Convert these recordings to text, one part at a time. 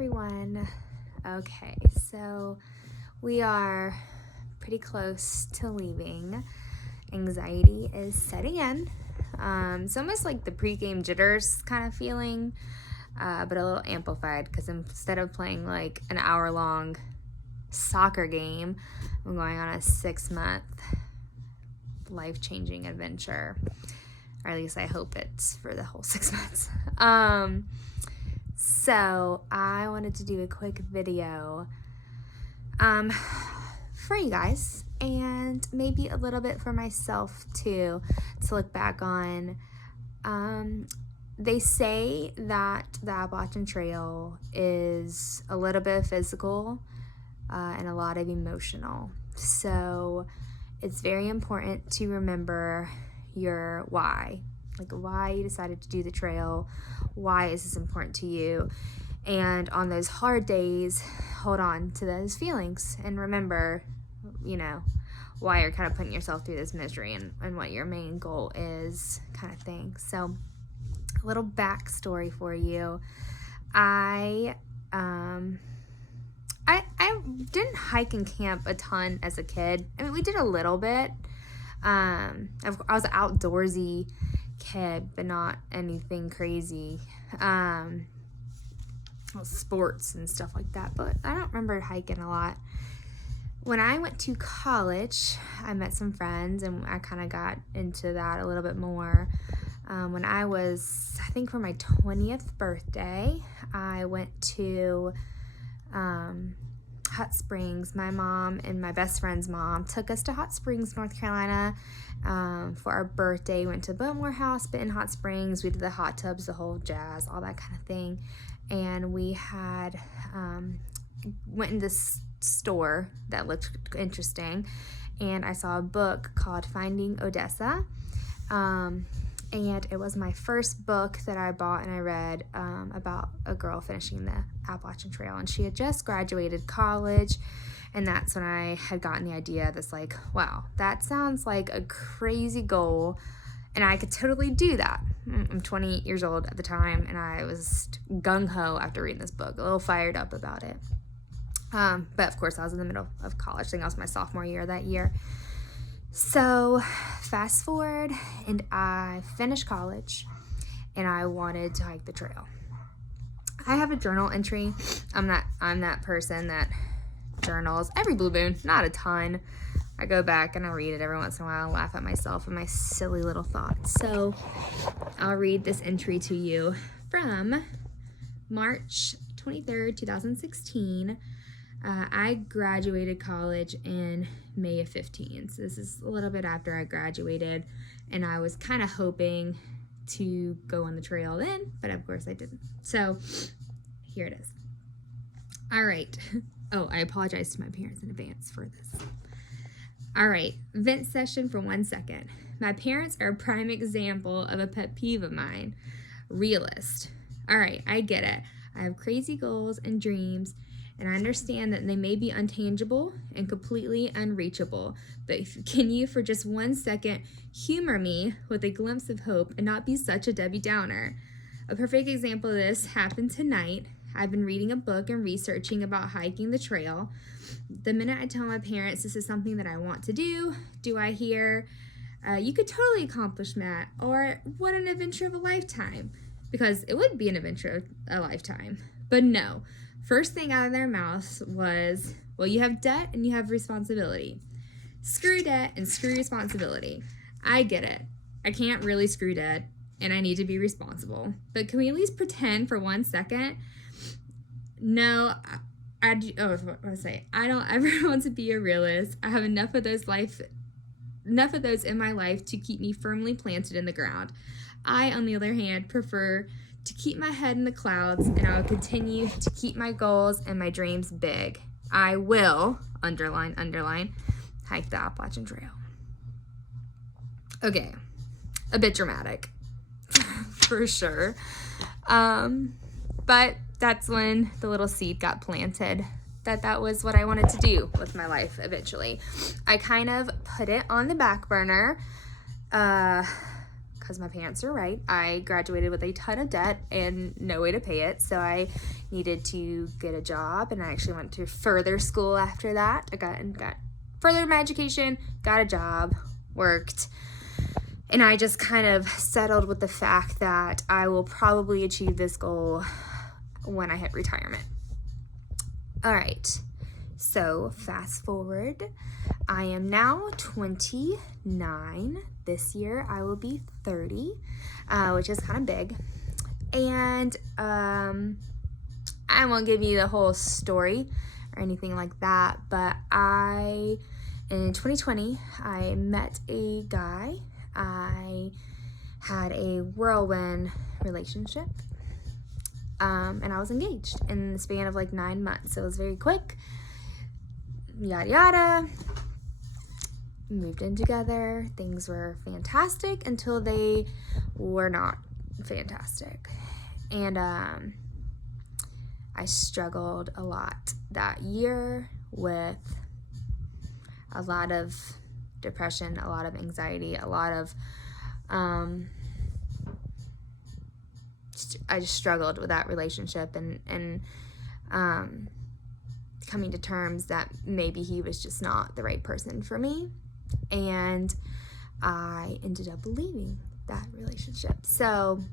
everyone. Okay, so we are pretty close to leaving. Anxiety is setting in. It's almost like the pregame jitters kind of feeling, but a little amplified because instead of playing like an hour-long soccer game, I'm going on a 6-month life-changing adventure. Or at least I hope it's for the whole 6 months. So I wanted to do a quick video for you guys and maybe a little bit for myself too, to look back on. They say that the Appalachian Trail is a little bit physical and a lot of emotional. So it's very important to remember your why, like why you decided to do the trail. Why is this important to you? And on those hard days, hold on to those feelings and remember, why you're kind of putting yourself through this misery and what your main goal is, kind of thing. So a little backstory for you. I didn't hike and camp a ton as a kid. I mean, we did a little bit. I was an outdoorsy kid, but not anything crazy. Sports and stuff like that, but I don't remember hiking a lot. When I went to college, I met some friends and I kind of got into that a little bit more. When I was, I think for my 20th birthday, I went to Hot Springs. My mom and my best friend's mom took us to Hot Springs, North Carolina for our birthday. We went to Biltmore House, but in Hot Springs, we did the hot tubs, the whole jazz, all that kind of thing. And we had went in this store that looked interesting, and I saw a book called Finding Odessa. And it was my first book that I bought and I read about a girl finishing the Appalachian Trail. And she had just graduated college. And that's when I had gotten the idea that's like, wow, that sounds like a crazy goal. And I could totally do that. I'm 28 years old at the time. And I was gung-ho after reading this book, a little fired up about it. But of course, I was in the middle of college. I think I was my sophomore year that year. So fast forward, and I finished college, and I wanted to hike the trail. I have a journal entry. I'm that person that journals every blue moon, not a ton. I go back and I read it every once in a while and laugh at myself and my silly little thoughts. So I'll read this entry to you from March 23rd, 2016. I graduated college in May of 15. So this is a little bit after I graduated, and I was kind of hoping to go on the trail then, but of course I didn't. So here it is. All right. Oh, I apologize to my parents in advance for this. All right. Vent session for 1 second. My parents are a prime example of a pet peeve of mine. Realist. All right. I get it. I have crazy goals and dreams, and I understand that they may be untangible and completely unreachable, but can you, for just 1 second, humor me with a glimpse of hope and not be such a Debbie Downer? A perfect example of this happened tonight. I've been reading a book and researching about hiking the trail. The minute I tell my parents this is something that I want to do I hear, you could totally accomplish that, or what an adventure of a lifetime, because it would be an adventure of a lifetime. But no. First thing out of their mouths was, well, you have debt and you have responsibility. Screw debt and screw responsibility. I get it. I can't really screw debt and I need to be responsible. But can we at least pretend for 1 second? No, I don't ever want to be a realist. I have enough of those in my life to keep me firmly planted in the ground. I, on the other hand, prefer to keep my head in the clouds, and I will continue to keep my goals and my dreams big. I will, underline, hike the Appalachian Trail. Okay, a bit dramatic, for sure. But that's when the little seed got planted, that was what I wanted to do with my life eventually. I kind of put it on the back burner, because because my parents are right. I graduated with a ton of debt and no way to pay it, so I needed to get a job, and I actually went to further school after that. I got further my education, got a job, worked, and I just kind of settled with the fact that I will probably achieve this goal when I hit retirement. All right, so fast forward. I am now 29. This year I will be 30, which is kind of big. And I won't give you the whole story or anything like that, but in 2020, I met a guy. I had a whirlwind relationship, and I was engaged in the span of like 9 months. So it was very quick, yada yada. Moved in together. Things were fantastic until they were not fantastic. And I struggled a lot that year with a lot of depression, a lot of anxiety, a lot of I just struggled with that relationship and coming to terms that maybe he was just not the right person for me. And I ended up leaving that relationship. So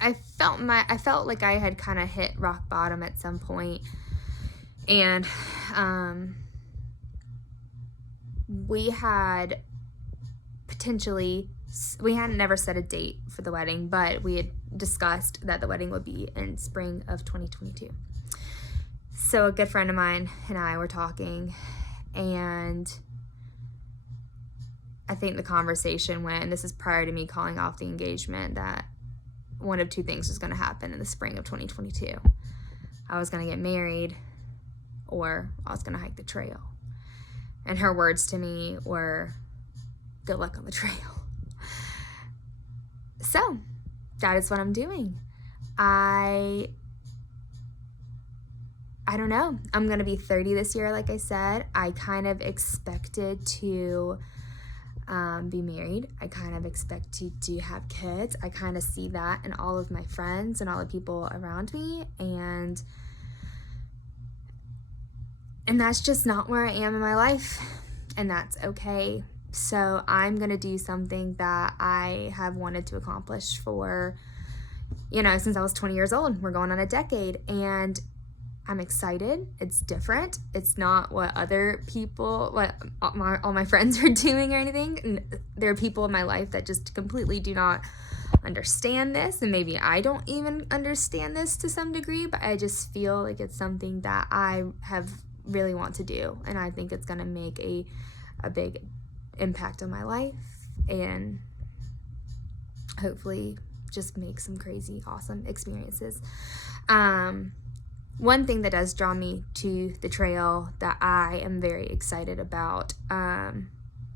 I felt like I had kind of hit rock bottom at some point. And we had never set a date for the wedding, but we had discussed that the wedding would be in spring of 2022. So a good friend of mine and I were talking, and I think the conversation went, and this is prior to me calling off the engagement, that one of two things was going to happen in the spring of 2022. I was going to get married, or I was going to hike the trail. And her words to me were, good luck on the trail. So that is what I'm doing. I don't know. I'm going to be 30 this year, like I said. I kind of expected to be married. I kind of expect to have kids. I kind of see that in all of my friends and all the people around me, and that's just not where I am in my life, and that's okay. So I'm gonna do something that I have wanted to accomplish for, since I was 20 years old. We're going on a decade, and I'm excited. It's different. It's not what other people, all my friends are doing or anything. And there are people in my life that just completely do not understand this, and maybe I don't even understand this to some degree, but I just feel like it's something that I have really want to do, and I think it's going to make a big impact on my life, and hopefully just make some crazy, awesome experiences. One thing that does draw me to the trail that I am very excited about, and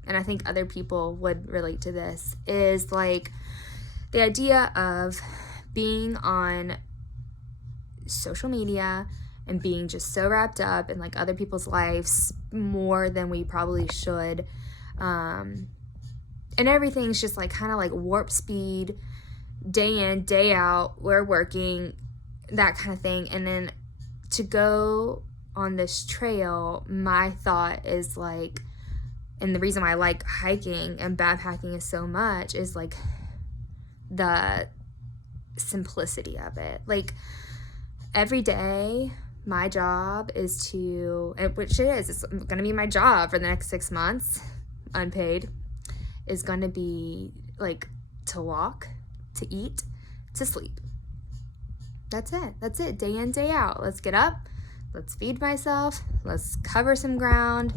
I think other people would relate to this, is like the idea of being on social media and being just so wrapped up in like other people's lives more than we probably should. And everything's just like kind of like warp speed, day in, day out, we're working, that kind of thing. And then to go on this trail, my thought is like, and the reason why I like hiking and backpacking is so much is like the simplicity of it. Like every day, my job is which it is, it's going to be my job for the next 6 months, unpaid, is going to be like to walk, to eat, to sleep. That's it, day in, day out. Let's get up, let's feed myself, let's cover some ground,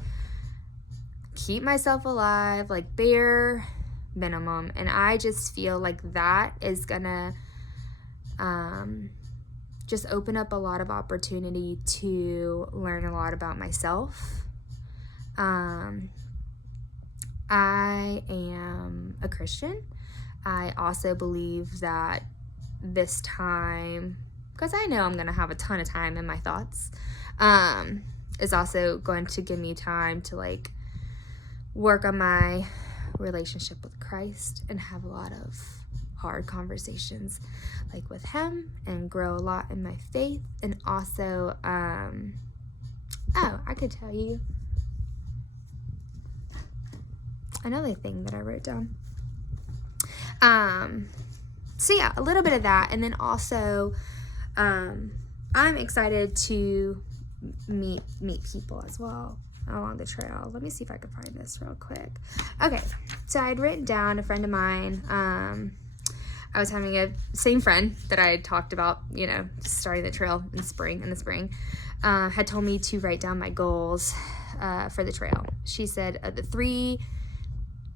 keep myself alive, like bare minimum. And I just feel like that is gonna just open up a lot of opportunity to learn a lot about myself. I am a Christian. I also believe that this time, because I know I'm going to have a ton of time in my thoughts, is also going to give me time to like work on my relationship with Christ and have a lot of hard conversations like with him, and grow a lot in my faith. And also I could tell you another thing that I wrote down. So yeah, a little bit of that. And then also I'm excited to meet people as well along the trail. Let me see if I can find this real quick. Okay, so I'd written down a friend of mine. I was having a same friend that I had talked about, starting the trail in the spring, had told me to write down my goals for the trail. She said the 3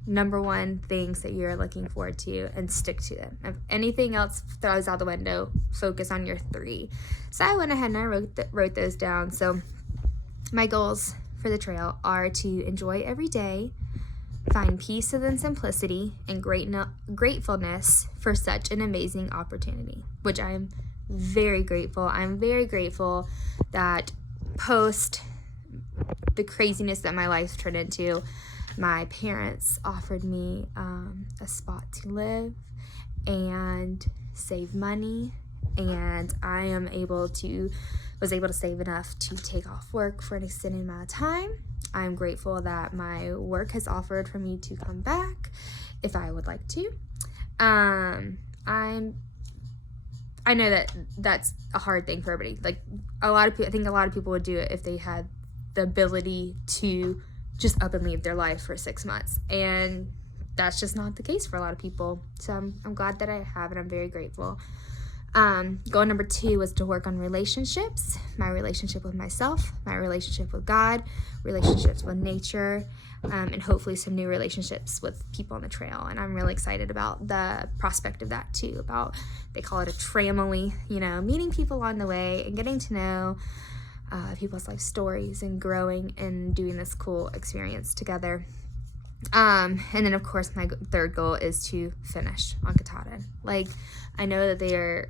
number 1 things that you're looking forward to, and stick to them. If anything else throws out the window, focus on your 3. So I went ahead and I wrote those down. So my goals for the trail are to enjoy every day, find peace within simplicity, and gratefulness for such an amazing opportunity, which I am very grateful. I'm very grateful that post the craziness that my life turned into, my parents offered me a spot to live and save money, and I was able to save enough to take off work for an extended amount of time. I'm grateful that my work has offered for me to come back if I would like to. I know that that's a hard thing for everybody. Like I think a lot of people would do it if they had the ability to just up and leave their life for 6 months, and that's just not the case for a lot of people. So I'm glad that I have it. I'm very grateful. Goal number 2 was to work on relationships, my relationship with myself, my relationship with God, relationships with nature, and hopefully some new relationships with people on the trail. And I'm really excited about the prospect of that too, they call it a tramily, meeting people along the way and getting to know people's life stories and growing and doing this cool experience together. And then of course my 3rd goal is to finish on Katahdin. Like I know that they are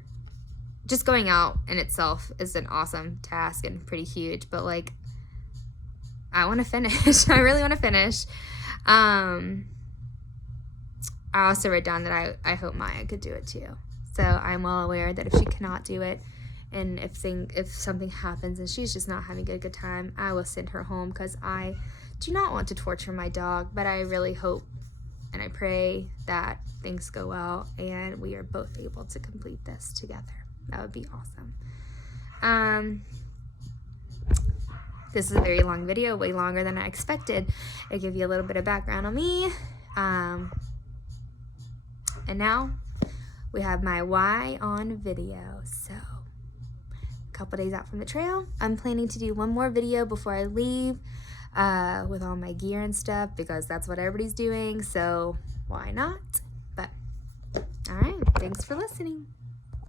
just going out in itself is an awesome task and pretty huge, but like I want to finish. I really want to finish. I also wrote down that I hope Maya could do it too. So I'm well aware that if she cannot do it, and if something happens and she's just not having a good time, I will send her home, because I do not want to torture my dog. But I really hope and I pray that things go well and we are both able to complete this together. That would be awesome. This is a very long video, way longer than I expected. I'll give you a little bit of background on me. And now we have my why on video. So a couple days out from the trail, I'm planning to do one more video before I leave with all my gear and stuff, because that's what everybody's doing. So why not? But all right, thanks for listening.